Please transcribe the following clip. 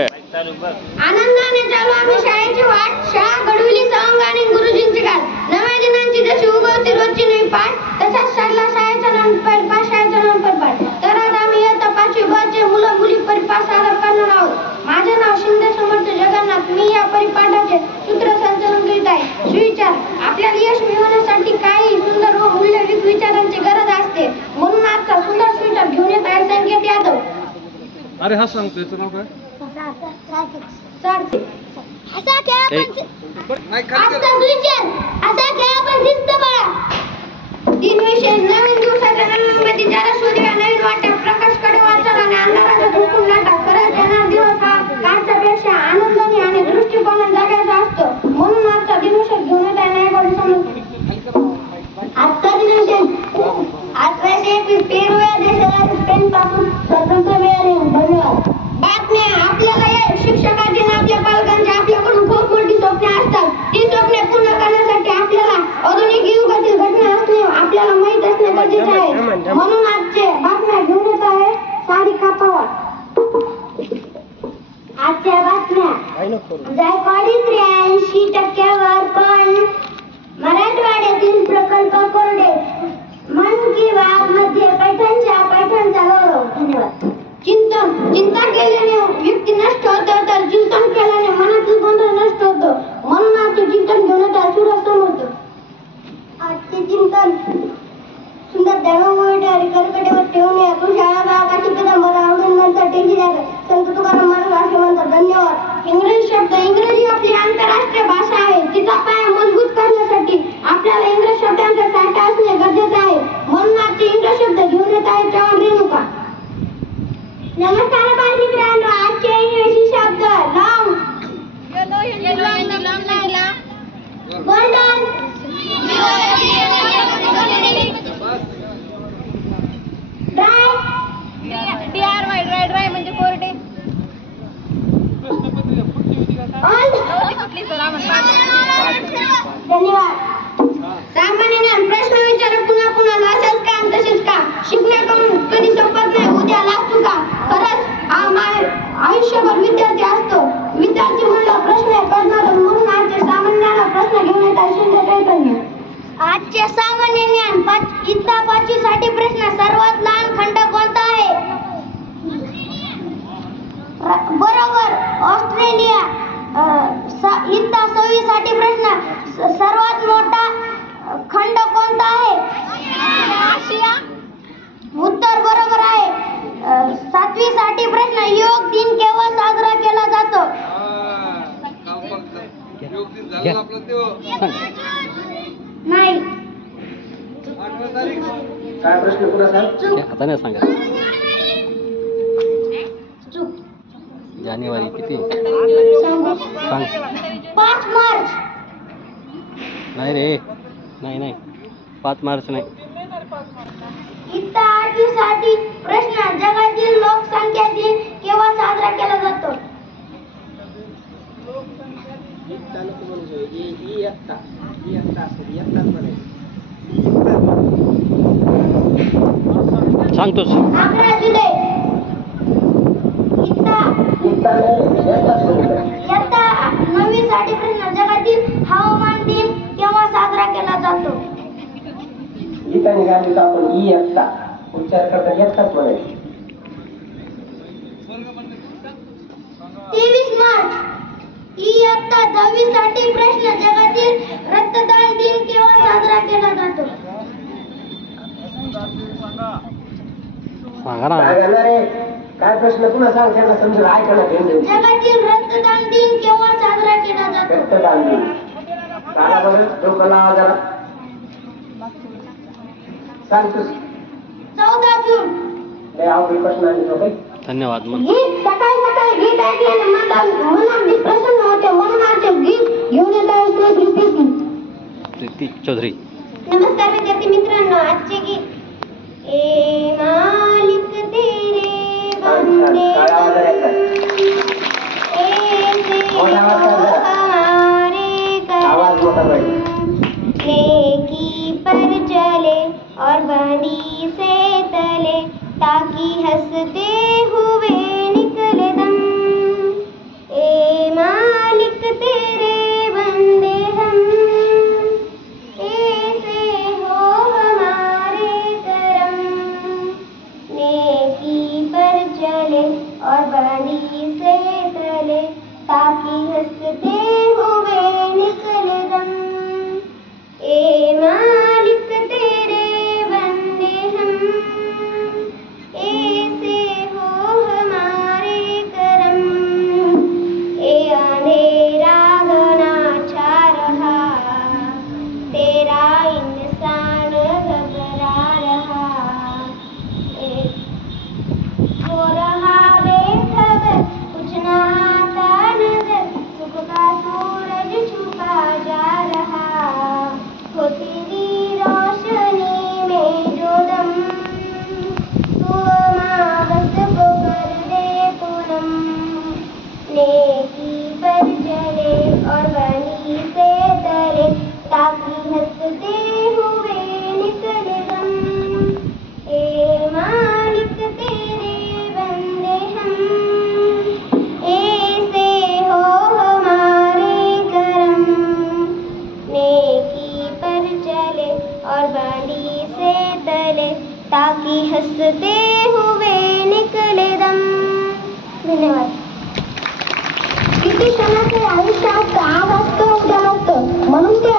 आनंदाने चालू आम्ही शाळेची वाट, शाळा घडविली सवंग आणि गुरुजींची गाठ. नव्या दिनांची जशी उगवती रोजची नवी पाठ, तसाच ठरला शाळेचा नंबर पाठ, शाळेचा नंबर पाठ. तर आज आम्ही इयत्ता 5वी ब चे मुलं मुली परिपाठ सादर करणार आहोत. माझे नाव शिंदे समर्थ जगन्नाथ. मी या परिपाठाचे सूत्रसंचालन करीत आहे. सुविचार. आपल्याला यश मिळवण्यासाठी काही सुंदर व मूल्ययुक्त विचारांची गरज असते. म्हणून आजचा सुंदर सुविचार घेऊन येत आहे संकेत यादव. अरे हा सांगतो याचं नाव काय? असा खेळ आपण शिस्त बाळा. तीन विषय नवीन दिवसाच्या नवीन जरा शोधूया नवीन वाट्या, प्रकाशकडे वाचन आणि अंधाराचा झोपून लाटा. खरंच येणार दिवस हा कालच्यापेक्षा आनंदाने आणि दृष्टिकोनाने जगायचा असतो. म्हणून आजचा दिवस घेऊन येत आहे नाही गोडी समजतो. आजचा दिवस 21 पेरू या देशाला स्पेन पासून स्वतंत्र मिळाले. धन्यवाद. बातम्या. आपल्याला या शिक्षकाची आणि आपल्या पालकांची आपल्याकडून खूप मोठी स्वप्ने असतात. ती स्वप्ने पूर्ण करण्यासाठी आपल्याला आधुनिक युगातील घटना असणे आपल्याला माहीत असणे गरजेचे आहे. म्हणून आजचे बातम्या घेऊन येत आहे सारिका पवार. आजच्या बातम्या. जायकवाडी 83% पण मराठवाड्यातील प्रकल्प कोरडे. मन की बात मध्ये पैठणचा गौरव. धन्यवाद. चिंतन. चिंता केल्याने व्यक्ती नष्ट होतो, तर चिंतन केल्याने मनातील गोंधळ नष्ट होतो. म्हणून आजचे चिंतन घेऊन येतात सूरज समोर. आजचे चिंतन. सुंदर देवामुळे कर्कटेवर ठेवून या तू शाळा आकाशी पितांबरा आवडून नंतर टेकी द्यावे. संत तुकाराम महाराज असे म्हणतात. धन्यवाद. इंग्रजी शब्द. इंग्रजी आपली आंतरराष्ट्रीय भाषा आहे. तिचा पाया मजबूत करण्यासाठी आपल्याला इंग्रज शब्दांचा साठा असणे गरजेचे आहे. म्हणून आजचे इंग्रज शब्द घेऊन येत आहे चव्हाण रेणुका. नमस्कार बालमित्रांनो. आजचे इंग्रजी शब्द. लॉंग. गोल्डन. ड्राय म्हणजे कोरडे. धन्यवाद. सामान्य ज्ञान. प्रश्न विचार पुन्हा पुन्हा असंच काम तसेच का. शिकण्याकडून कधी संपत नाही. उद्या लागतो का. खरंच आयुष्यभर विद्यार्थी असतो. विद्यार्थी म्हणलं प्रश्न करणार. म्हणून आजचे सामान्य प्रश्न घेऊन येतात शिंदे चैतन्य. आजचे सामान्य ज्ञान. इयत्ता 5वी साठी प्रश्न. सर्वात लहान खंड कोणता आहे. बरोबर. ऑस्ट्रेलिया. इयत्ता 6वी साठी प्रश्न. सर्वात मोठा खंड कोणता आहे. आशिया. उत्तर बरोबर आहे. 7वी साठी प्रश्न. योग दिन केव्हा साजरा केला जातो. नाही. काय प्रश्न पुन्हा सांग. हाताने सांगा. जानेवारी किती सांग. 5 मार्च. नाही रे. नाही 5 मार्च नाही. इयत्ता 8वी साठी प्रश्न. जगातील लोकसंख्या दिन केव्हा साजरा केला जातो. सांगतोच. 11 जुलै. इयत्ता 9वी साठी प्रश्न. जगातील हवामान दिन केव्हा साजरा केला जातो. गीता निघाली तर आपण इयत्ता उच्चार करता येतात म्हणायचे. 23 मार्च. इयत्ता 10वी साठी प्रश्न. जगातील रक्तदान दिन केव्हा साजरा केला जातो. सांगा ना. काय प्रश्न पुन्हा सांग. त्यांना समजून ऐकायला भेटेल. जगातील रक्तदान दिन केव्हा साजरा केला जातो. रक्तदान दिन. सांगा बरं. डोकं लावा जरा. सांगतोस. 14 जून. प्रश्न आणि धन्यवाद. गीत. सकाळी गीत ऐकल्याने मन अगदी प्रसन्न होते. म्हणून आजचे गीत घेऊन येत आहे प्रीती चौधरी. नमस्कार विद्यार्थी मित्रांनो. आजचे गीत. ए मालिक तेरे बंदे हमारे नेकी पर चले और बदी से तले ताकि हंसते हुए निकले दम. बंदी से तले ताकि हंसते हुए निकले दम। ए मालिक तेरे बंदे हम, ऐसे हो हमारे करम। ए अंधेरा घना छा रहा, तेरा इंसान घबरा रहा। हो रहा बेखबर, कुछ ना आता नजर, सुख का सूरज छुपा जा रहा। हो तेरी रोशनी में जो दम, तू माँ बस को कर दे पूनम। नेकी पर चले और बनी से तले ताकि हंसते हुए निकले दम। ए मालिक तेरे बंदे हम, ऐसे हो हमारे करम। नेकी पर चले और बांधी से तले ताकि हंसते हुए निकले दम। धन्यवाद. किती क्षणाचे आयुष्यात आज असतं उद्या नसतं, म्हणून ते